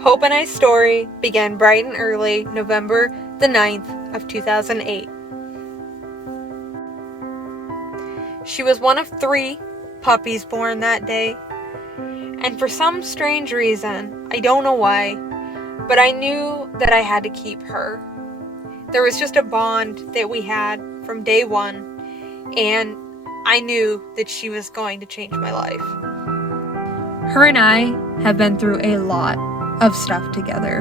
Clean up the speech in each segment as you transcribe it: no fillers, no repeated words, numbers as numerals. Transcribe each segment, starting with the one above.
Hope and I's story began bright and early, November the 9th of 2008. She was one of 3 puppies born that day, and for some strange reason, I don't know why, but I knew that I had to keep her. There was just a bond that we had from day one, and I knew that she was going to change my life. Her and I have been through a lot of stuff together.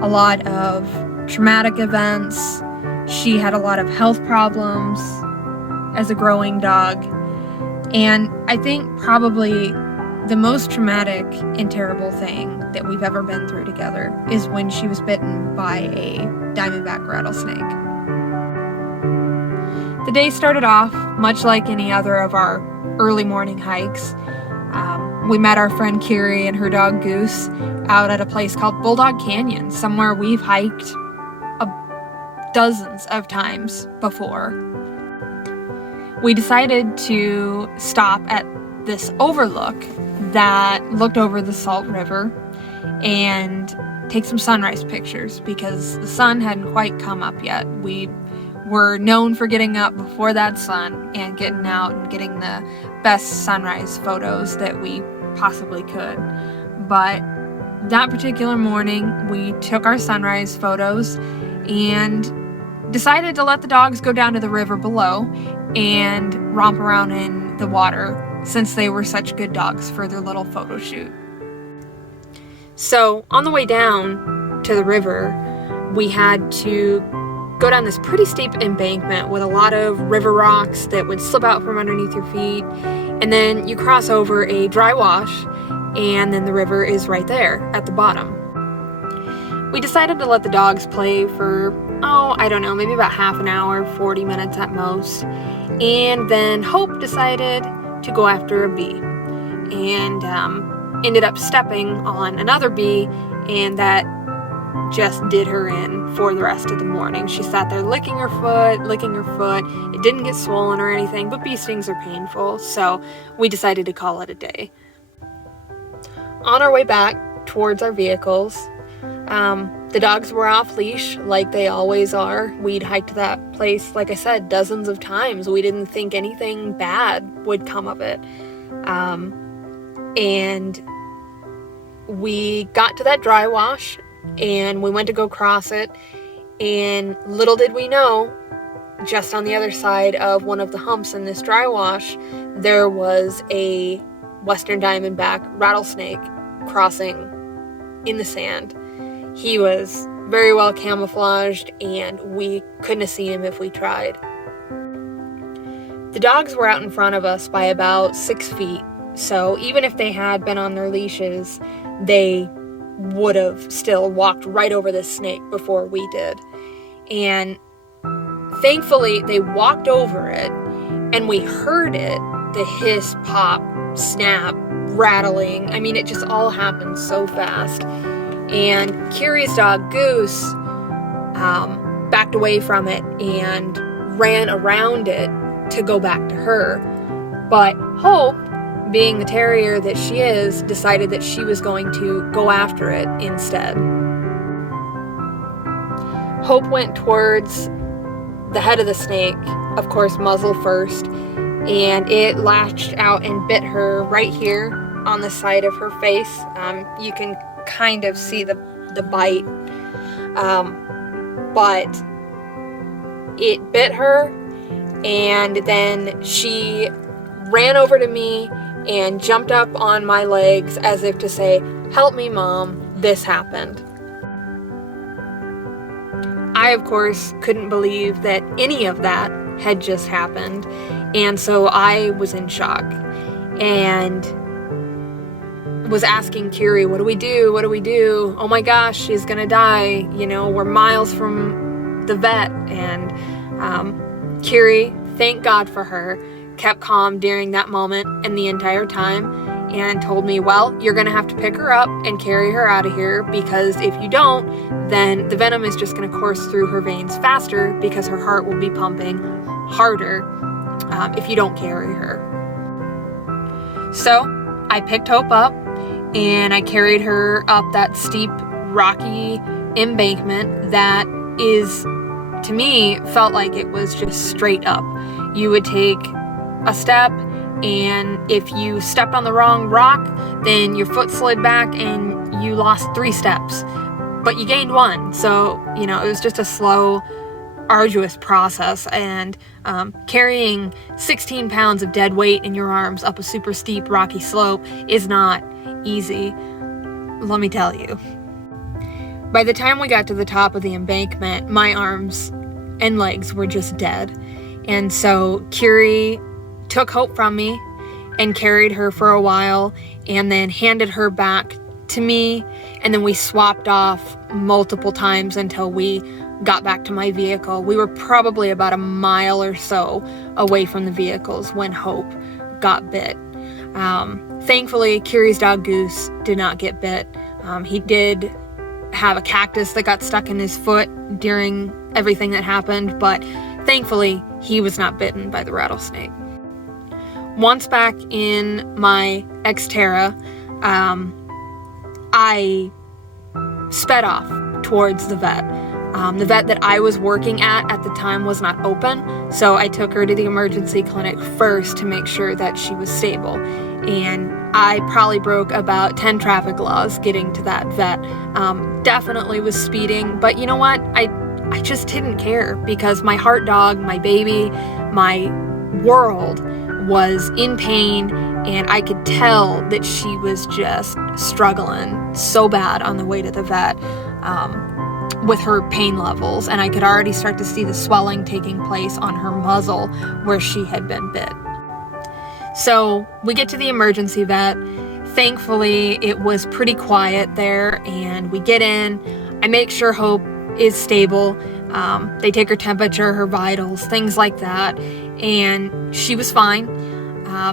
A lot of traumatic events. She had a lot of health problems as a growing dog. And I think probably the most traumatic and terrible thing that we've ever been through together is when she was bitten by a diamondback rattlesnake. The day started off much like any other of our early morning hikes. We met our friend Kerri and her dog Goose out at a place called Bulldog Canyon, somewhere we've hiked dozens of times before. We decided to stop at this overlook that looked over the Salt River and take some sunrise pictures because the sun hadn't quite come up yet. We were known for getting up before that sun and getting out and getting the best sunrise photos that we possibly could. But that particular morning, we took our sunrise photos and decided to let the dogs go down to the river below and romp around in the water since they were such good dogs for their little photo shoot. So on the way down to the river, we had to go down this pretty steep embankment with a lot of river rocks that would slip out from underneath your feet, and then you cross over a dry wash, and then the river is right there at the bottom. We decided to let the dogs play for, I don't know, maybe about half an hour, 40 minutes at most, and then Hope decided to go after a bee, and ended up stepping on another bee, and that just did her in for the rest of the morning. She sat there licking her foot. It didn't get swollen or anything, but bee stings are painful, so we decided to call it a day. On our way back towards our vehicles, the dogs were off leash like they always are. We'd hiked that place, like I said, dozens of times. We didn't think anything bad would come of it. And we got to that dry wash and we went to go cross it, and little did we know, just on the other side of one of the humps in this dry wash, there was a Western Diamondback Rattlesnake crossing in the sand. He was very well camouflaged, and we couldn't have seen him if we tried. The dogs were out in front of us by about 6 feet, so even if they had been on their leashes, they would have still walked right over this snake before we did. And thankfully, they walked over it, and we heard it, the hiss, pop, snap, rattling. I mean, it just all happened so fast. And Kerri's dog, Goose, backed away from it and ran around it to go back to her. But Hope, being the terrier that she is, decided that she was going to go after it instead. Hope went towards the head of the snake, of course muzzle first, and it latched out and bit her right here on the side of her face. You can kind of see the bite, but it bit her, and then she ran over to me and jumped up on my legs as if to say, "Help me, Mom, this happened." I, of course, couldn't believe that any of that had just happened, and so I was in shock and was asking Kerri, what do we do? What do we do? Oh my gosh, she's gonna die. You know, we're miles from the vet. And Kerri, thank God for her, kept calm during that moment and the entire time, and told me, well, you're gonna have to pick her up and carry her out of here, because if you don't, then the venom is just gonna course through her veins faster because her heart will be pumping harder if you don't carry her. So I picked Hope up and I carried her up that steep, rocky embankment that is, to me, felt like it was just straight up. You would take a step, and if you stepped on the wrong rock, then your foot slid back and you lost 3 steps, but you gained 1. So, you know, it was just a slow, arduous process, and carrying 16 pounds of dead weight in your arms up a super steep, rocky slope is not easy, let me tell you. By the time we got to the top of the embankment, my arms and legs were just dead. And so Kerri took Hope from me and carried her for a while and then handed her back to me. And then we swapped off multiple times until we got back to my vehicle. We were probably about a mile or so away from the vehicles when Hope got bit. Thankfully, Kerri's dog Goose did not get bit. He did have a cactus that got stuck in his foot during everything that happened, but thankfully he was not bitten by the rattlesnake. Once back in my Xterra, I sped off towards the vet. The vet that I was working at the time was not open, so I took her to the emergency clinic first to make sure that she was stable. And I probably broke about 10 traffic laws getting to that vet. Definitely was speeding, but you know what? I just didn't care, because my heart dog, my baby, my world was in pain, and I could tell that she was just struggling so bad on the way to the vet with her pain levels, and I could already start to see the swelling taking place on her muzzle where she had been bit. So we get to the emergency vet. Thankfully, it was pretty quiet there, and we get in. I make sure Hope is stable. They take her temperature, her vitals, things like that, and she was fine.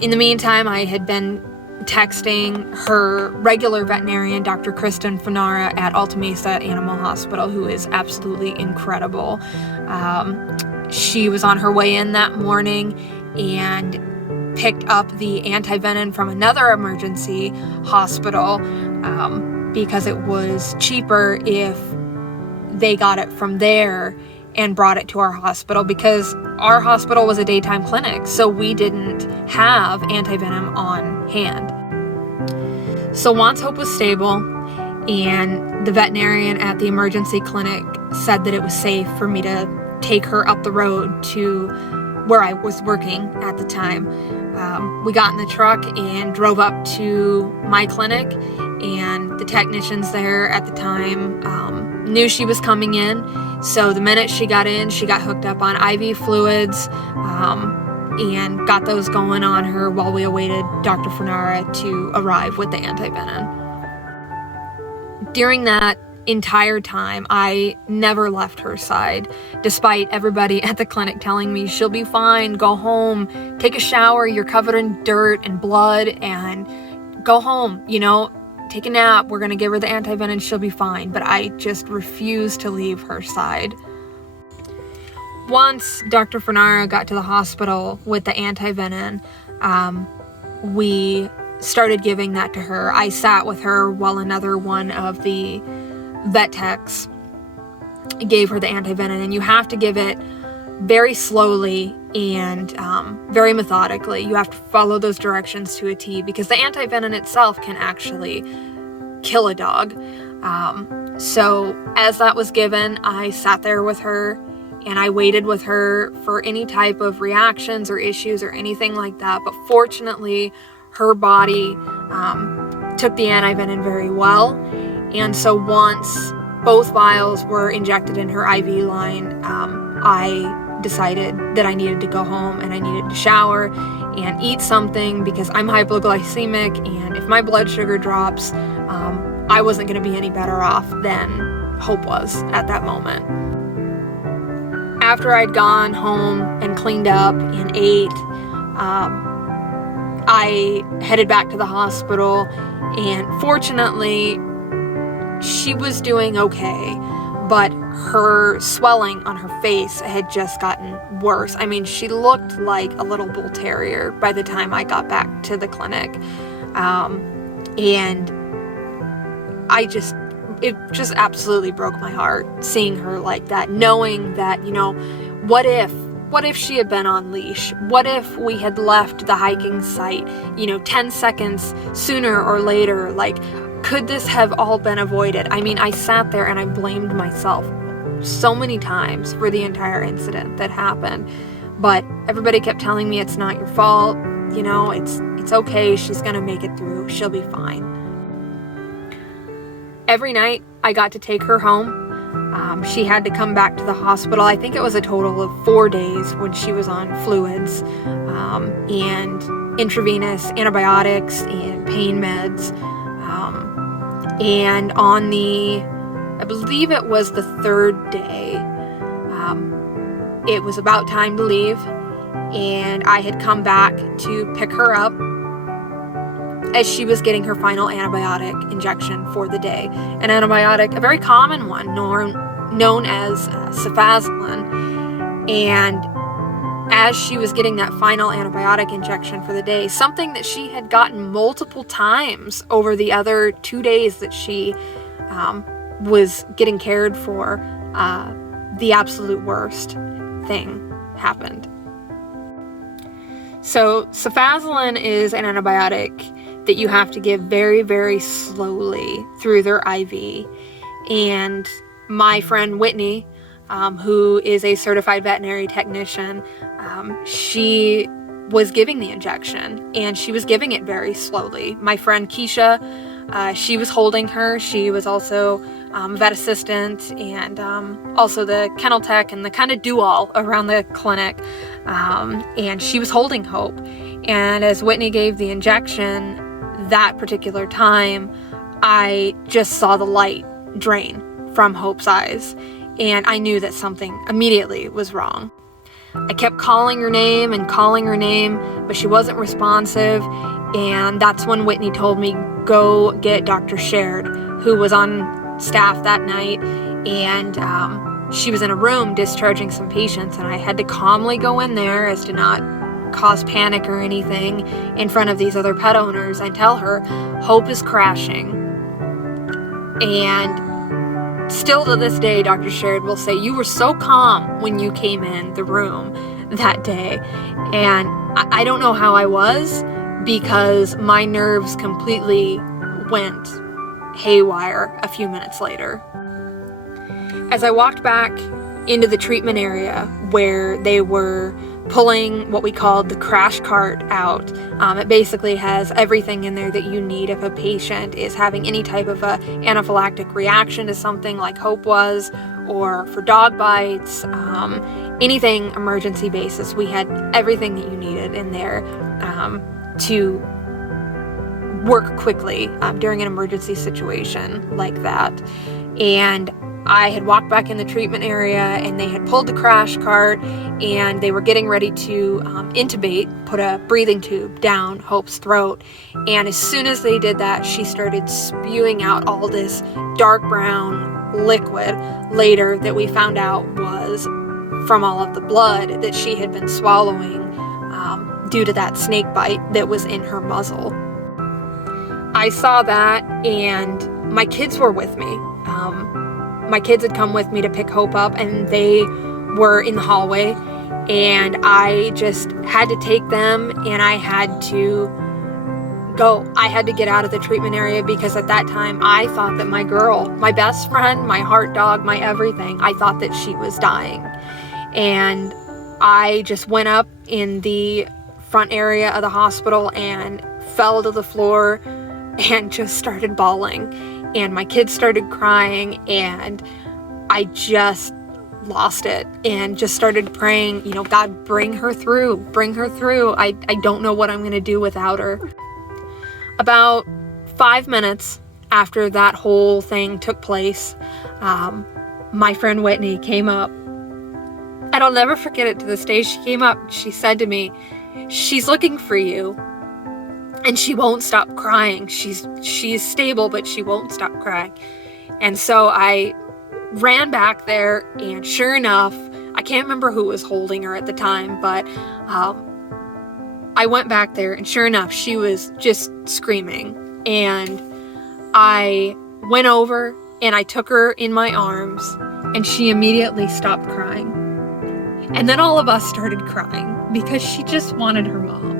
In the meantime, I had been texting her regular veterinarian, Dr. Kristen Fanara at Alta Mesa Animal Hospital, who is absolutely incredible. She was on her way in that morning and picked up the antivenom from another emergency hospital because it was cheaper if they got it from there and brought it to our hospital, because our hospital was a daytime clinic, so we didn't have antivenom on hand. So once Hope was stable and the veterinarian at the emergency clinic said that it was safe for me to take her up the road to where I was working at the time, we got in the truck and drove up to my clinic, and the technicians there at the time knew she was coming in. So the minute she got in, she got hooked up on IV fluids and got those going on her while we awaited Dr. Fanara to arrive with the antivenom. During that entire time, I never left her side, despite everybody at the clinic telling me, she'll be fine, go home, take a shower, you're covered in dirt and blood, and go home, you know, take a nap, we're gonna give her the antivenom, she'll be fine. But I just refused to leave her side. Once Dr. Fanara got to the hospital with the antivenom, we started giving that to her. I sat with her while another one of the vet techs gave her the antivenom, and you have to give it very slowly and very methodically. You have to follow those directions to a T, because the antivenom itself can actually kill a dog. So as that was given, I sat there with her and I waited with her for any type of reactions or issues or anything like that. But fortunately, her body took the antivenom very well. And so once both vials were injected in her IV line, I decided that I needed to go home and I needed to shower and eat something, because I'm hypoglycemic, and if my blood sugar drops, I wasn't going to be any better off than Hope was at that moment. After I'd gone home and cleaned up and ate, I headed back to the hospital, and fortunately, she was doing okay, but her swelling on her face had just gotten worse. I mean, she looked like a little bull terrier by the time I got back to the clinic. And it just absolutely broke my heart seeing her like that, knowing that, you know, what if she had been on leash? What if we had left the hiking site, you know, 10 seconds sooner or later? Like, could this have all been avoided? I mean, I sat there and I blamed myself so many times for the entire incident that happened. But everybody kept telling me it's not your fault. You know, it's okay. She's gonna make it through. She'll be fine. Every night I got to take her home. She had to come back to the hospital. I think it was a total of 4 days when she was on fluids and intravenous antibiotics and pain meds. And on I believe it was the 3rd day, it was about time to leave, and I had come back to pick her up as she was getting her final antibiotic injection for the day. An antibiotic, a very common one, known as cefazolin. And as she was getting that final antibiotic injection for the day, something that she had gotten multiple times over the other 2 days that she was getting cared for, the absolute worst thing happened. So cefazolin is an antibiotic that you have to give very, very slowly through their IV. And my friend Whitney, who is a certified veterinary technician, she was giving the injection, and she was giving it very slowly. My friend Keisha, she was holding her. She was also vet assistant and also the kennel tech and the kind of do-all around the clinic. And she was holding Hope. And as Whitney gave the injection, that particular time, I just saw the light drain from Hope's eyes, and I knew that something immediately was wrong. I kept calling her name, but she wasn't responsive, and that's when Whitney told me, go get Dr. Shared, who was on staff that night, and she was in a room discharging some patients, and I had to calmly go in there as to not cause panic or anything in front of these other pet owners and tell her Hope is crashing. And still to this day, Dr. Shared will say, you were so calm when you came in the room that day. And I don't know how I was, because my nerves completely went haywire a few minutes later. As I walked back into the treatment area where they were pulling what we called the crash cart out. It basically has everything in there that you need if a patient is having any type of a anaphylactic reaction to something like Hope was, or for dog bites, anything emergency basis. We had everything that you needed in there to work quickly during an emergency situation like that. And I had walked back in the treatment area, and they had pulled the crash cart, and they were getting ready to intubate, put a breathing tube down Hope's throat. And as soon as they did that, she started spewing out all this dark brown liquid later that we found out was from all of the blood that she had been swallowing due to that snake bite that was in her muzzle. I saw that, and my kids were with me. My kids had come with me to pick Hope up, and they were in the hallway, and I just had to take them, and I had to go. I had to get out of the treatment area, because at that time I thought that my girl, my best friend, my heart dog, my everything, I thought that she was dying. And I just went up in the front area of the hospital and fell to the floor and just started bawling. And my kids started crying, and I just lost it and just started praying, you know, God, bring her through. I don't know what I'm going to do without her. About 5 minutes after that whole thing took place, my friend Whitney came up, and I'll never forget it to this day. She came up, she said to me, she's looking for you. And she won't stop crying. She's stable, but she won't stop crying. And so I ran back there, and sure enough, I can't remember who was holding her at the time, but I went back there, and sure enough, she was just screaming. And I went over and I took her in my arms, and she immediately stopped crying. And then all of us started crying because she just wanted her mom.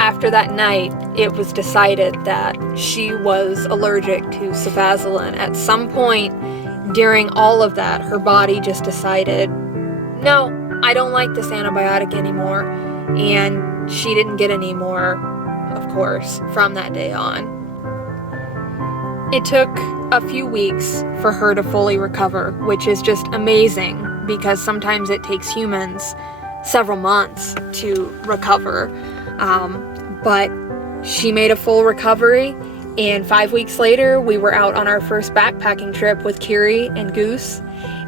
After that night, it was decided that she was allergic to cefazolin. At some point during all of that, her body just decided, no, I don't like this antibiotic anymore. And she didn't get any more, of course, from that day on. It took a few weeks for her to fully recover, which is just amazing because sometimes it takes humans several months to recover. But she made a full recovery, and 5 weeks later, we were out on our first backpacking trip with Kerri and Goose,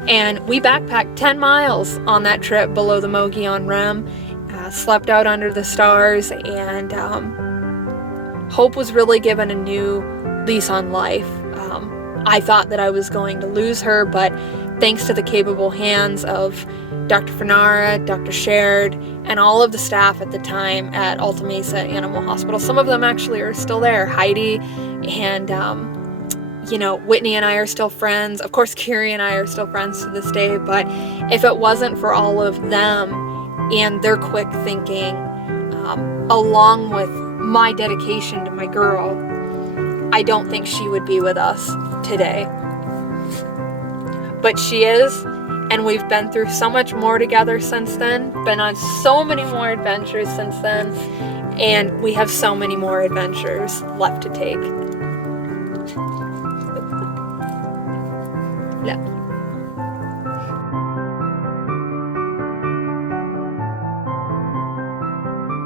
and we backpacked 10 miles on that trip below the Mogollon Rim, slept out under the stars, and Hope was really given a new lease on life. I thought that I was going to lose her, but thanks to the capable hands of Dr. Fenara, Dr. Shared, and all of the staff at the time at Alta Mesa Animal Hospital. Some of them actually are still there. Heidi and, Whitney and I are still friends. Of course, Kerri and I are still friends to this day, but if it wasn't for all of them and their quick thinking, along with my dedication to my girl, I don't think she would be with us today. But she is. And we've been through so much more together since then, been on so many more adventures since then, and we have so many more adventures left to take. Yeah.